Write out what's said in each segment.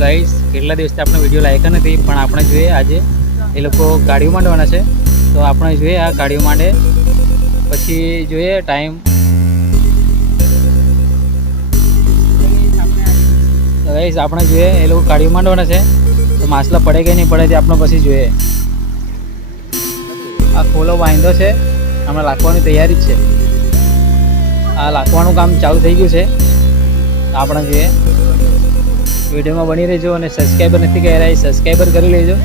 Guys કેટલા દિવસથી આપણે વિડીયો લાયકા નથી, પણ આપણે જોઈએ આજે એ લોકો ગાડીઓ માંડવાના છે, તો આપણે જોઈએ આ ગાડીઓ માંડે પછી જોઈએ ટાઈમ. ગાઈસ આપણે જોઈએ એ લોકો ગાડીઓ માંડવાના છે, તો માછલા પડે કે નહીં પડે તે આપણે પછી જોઈએ. આ ખોલો બાંધ્યો છે, હમણાં લાખવાની તૈયારી જ છે. આ લાખવાનું કામ ચાલુ થઈ ગયું છે. આપણે જોઈએ વિડીયોમાં બની રહેજો અને સબસ્ક્રાઈબર નથી કર્યા એ સબસ્ક્રાઈબર કરી લેજો,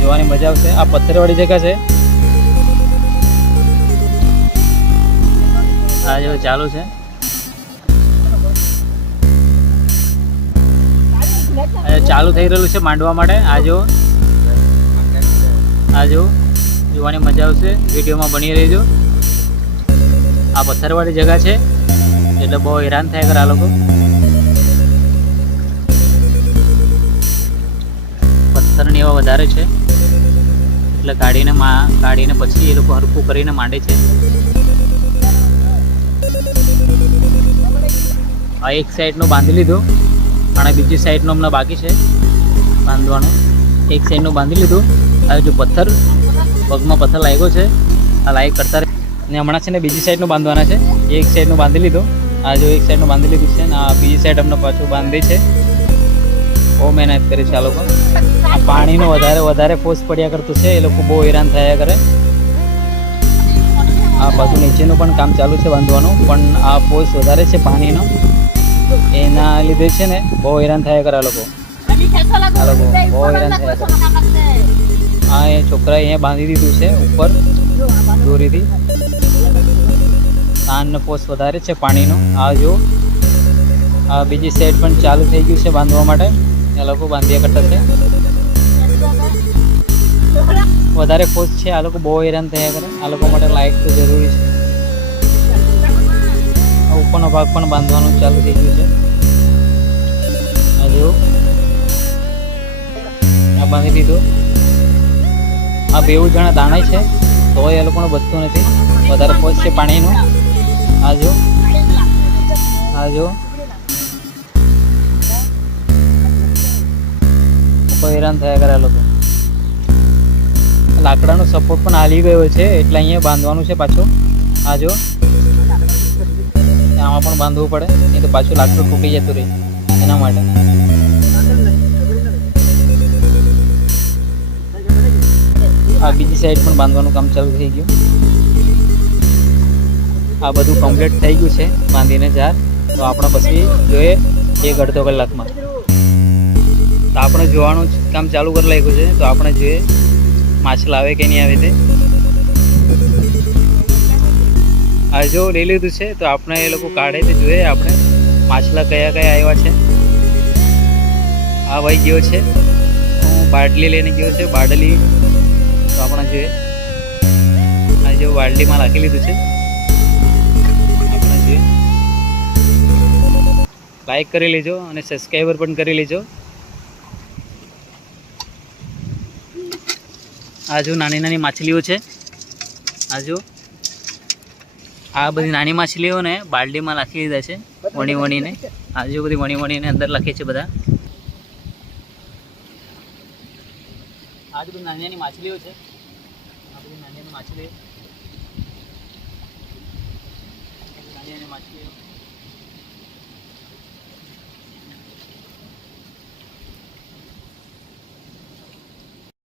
જોવાની મજા આવશે. આ પથ્થરવાળી જગ્યા છે. આ જો ચાલુ છે. ચાલુ થઈ રહેલું છે માંડવા માટે. આ જો જોવાની મજા આવશે, વિડીયોમાં બની રહેજો. આ પથ્થરવાળી જગ્યા છે એટલે બહુ હેરાન થાય કરે આ લોકો. પથ્થરની એવા વધારે છે એટલે કાઢીને પછી એ લોકો હરખું કરીને માંડે છે. આ એક સાઈડનું બાંધી લીધું અને બીજી સાઈડનું હમણાં બાકી છે બાંધવાનું. એક સાઈડનું બાંધી લીધું. આ જો પગમાં પથ્થર લાગ્યો છે, આ લાઈક કરતા રહે. ને હમણાં છે ને બીજી સાઈડનું બાંધવાના છે. એક સાઈડનું બાંધી લીધું. આ જો એક સાઈડનું બાંધી લીધું છે ને આ બીજી સાઈડ અમને પાછું બાંધી છે. બહુ મહેનત કરી છે આ લોકો. આ પાણીનો વધારે ફોર્સ પડ્યા કરતું છે, એ લોકો બહુ હેરાન થયા કરે. આ પાછું નીચેનું પણ કામ ચાલુ છે બાંધવાનું, પણ આ ફોર્સ વધારે છે પાણીનો, એના લીધે છે ને બહુ હેરાન થયા કરે આ લોકો. બહુ હેરાન થયા કરે. હા, એ છોકરાએ અહીંયા બાંધી દીધું છે ઉપર દોરીથી. તાનનો ફોર્સ વધારે છે પાણીનો. આ જો આ બીજી સાઈડ પણ ચાલુ થઈ ગયું છે બાંધવા માટે. એ લોકો બાંધ્યા કરતા છે. વધારે ફોર્સ છે, આ લોકો બહુ હેરાન થયા કરે. આ લોકો માટે લાઇટ તો જરૂરી છે. ઉપરનો ભાગ પણ બાંધવાનું ચાલુ થઈ ગયું છે. આ જો આ બાંધી દીધું. આ બેઉ જણા દાણાય છે તો એ લોકોનું બધતું નથી, વધારે ફોર્સ છે પાણીનું. આ જો હેરાન થયા કરે આ લોકો. લાકડાનો સપોર્ટ પણ હાલી ગયો છે એટલે અહીંયા બાંધવાનું છે પાછું. આ જો આમાં પણ બાંધવું પડે, નહીં તો પાછું લાકડું તૂટી જતું રહે, એના માટે. આ બીજી સાઈડ પણ બાંધવાનું કામ ચાલુ થઈ ગયું. આ બધું કમ્પ્લીટ થઈ ગયું છે બાંધીને જાર. તો આપણે પછી જોઈએ 1-અડધો કલાકમાં. તો આપણે જોવાનું કામ ચાલુ કરી લાગ્યું છે, તો આપણે જોઈએ માછલા આવે કે નહીં આવે તે. આ જો લઈ લીધું છે, તો આપણે એ લોકો કાઢે તે જોઈએ આપણે માછલા કયા આવ્યા છે. આ ભાઈ ગયો છે, હું બાટલી લઈને ગયો છે, બાટલી. તો આપણે જોઈએ આ જો બાટલીમાં રાખી લીધું છે. આપણે જોઈએ લાઈક કરી લેજો અને સબસ્ક્રાઈબર પણ કરી લેજો. આ જો નાની માછલીઓ છે. આ જો આ બધી નાની માછલીઓને બાલડીમાં રાખી લીધા છે વણીને. આ જો બધી વણીને અંદર રાખી છે બધા. આ બધી નાની માછલીઓ છે. આ બધી નાની માછલીઓ.